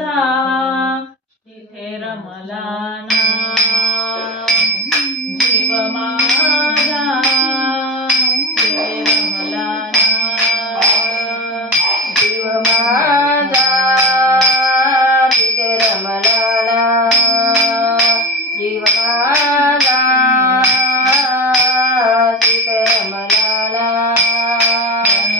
माझा तिथे रमला ना जीव माझा तिथे रमला ना जीव माझा तिथे रमला ना जीव माझा तिथे रमला ना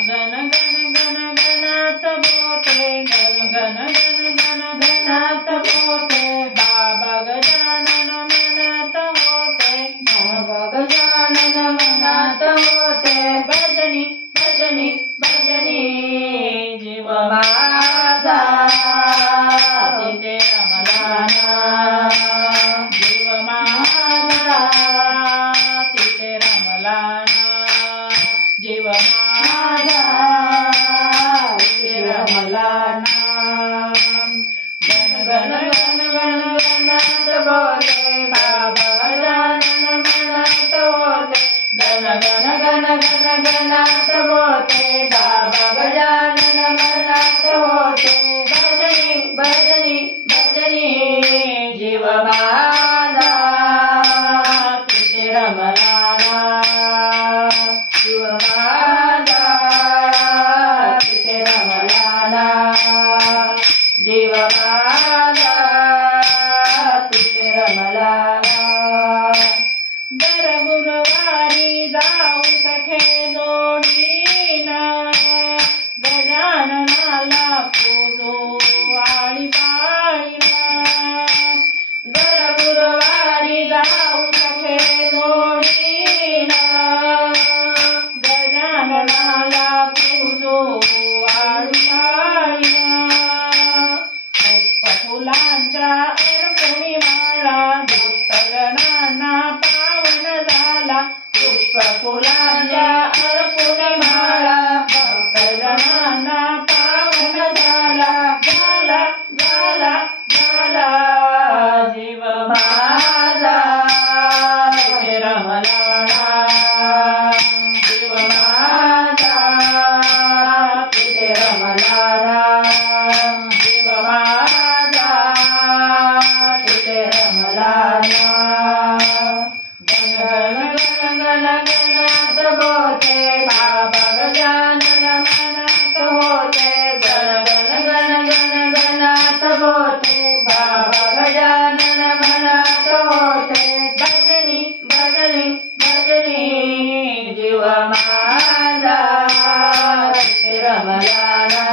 गण गण गण गणात बोते गण गण गण गण गणात बोते बाबा गजानन मनात होते बाबा गजानन मनात होते भजनी भजनी भजनी जीव माझा तिथे रमला ना जीव माझा तिथे रमला ना जीव माझा तिथे रमला ना गण गण गण गण गणात बोले बाबा गजानन मनात होते गण गण गण गण गणात बोते बाबा गजानन मनात होते भजनी भजनी भजनी जीव माझा तिथे रमला ना जीव माझा तिथे रमला ना जीव माझा तिथे रमला ना दर गुरुवारी जाऊ सखे जोडीना गजाननाला पूजू आळी पाळीना दर गुरुवारी जाऊ सखे जोडीना गजाननाला पूजू आळी पाळीना पुष्पफुलांच्या अर्पुणी माळा भक्तगणांना पावन झाला पुष्पफुलांच्या अर्पुणी माळा भक्तगणांना पावन झाला झाला झाला झाला जीव माझा तिथे रमला ना जीव माझा तिथे रमला ना जीव माझा तिथे रमला ना गण गण गण गणात बोते बाबा गजानन मनात होते गण गण गण गण गणात बोते बाबा गजानन मनात होते भजनी भजनी भजनी जीव माझा तिथे रमला ना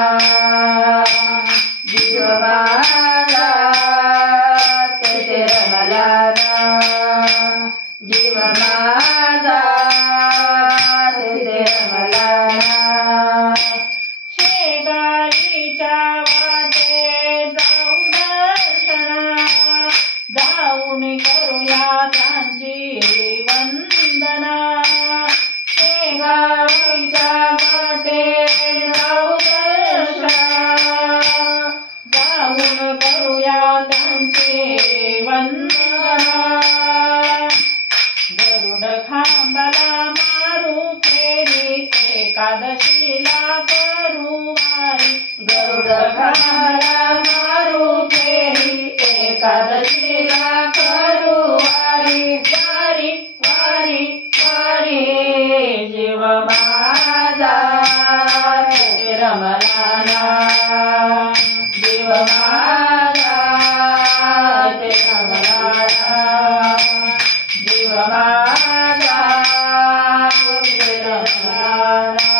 जीव माझा तिथे रमला ना जीव माझा तिथे रमला ना शेगाईच्या वाटे जाऊ दर्शना जाऊन करूया त्यांची वंदना शेगाईच्या वाटे जाऊ दर्शना जाऊन करूया त्यांची वंदना गरुड खांबाला मारू फेरी एकादशीला करू वारी गरुड खांबाला मारू फेरी एकादशीला करू वारी वारी वारी वारी जीव माझा तिथे रमला ना जीव माझा तिथे रमला ना जीव माझा तिथे रमला ना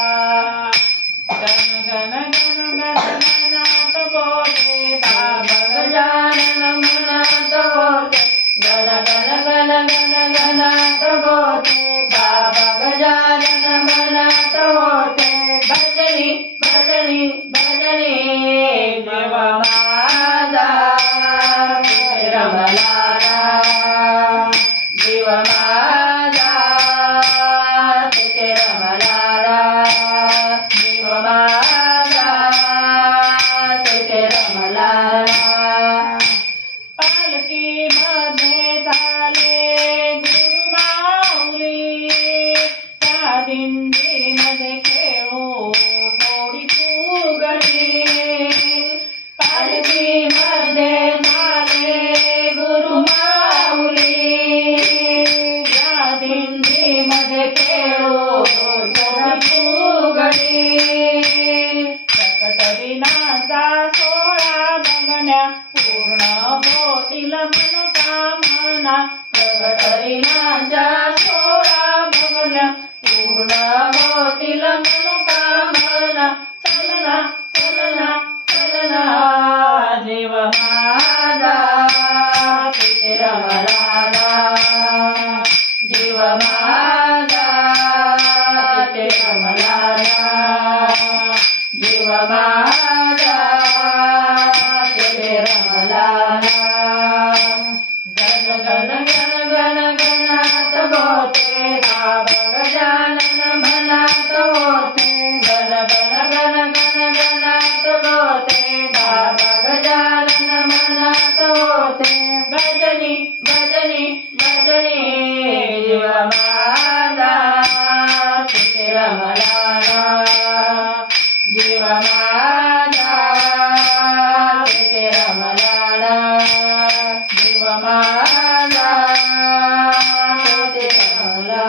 गण गण गण गण गणात बोले बाबा गजानन मनात होते गण गण गण गण गणात होते बाबा गजानन मनात होते भजनी भजनी भजनी जीव माझा तिथे रमला ना जीव माझा तिथे रमला ना जीव माझा तिथे रमला ना पालखी मध्ये चाले गुरुमाऊली त्या दिंडीमध्ये खेळू थोडी फुगडी मध्ये झाले गुरु माऊली या दिंडीमध्ये खेळू फुगडी प्रकटदिनाचा सोहळा बघण्या पूर्ण होतील मनोकामना प्रकटदिनाच्या सोहळा बघण्या पूर्ण होतील मनोकामना चलना चलना चलना जीव माझा तिथे रमला जीव माझा तिथे रमला जीव माझा तिथे रमला गण गण गण गण गणात बोते बाबा गजानन मनात होते गण गण गण गण गणात बोते बाबा गजानन मनात होते भजनी भजनी भजनी जीव माझा तिथे रमला जीव माझा तिथे रमला जीव माझा तिथे रमला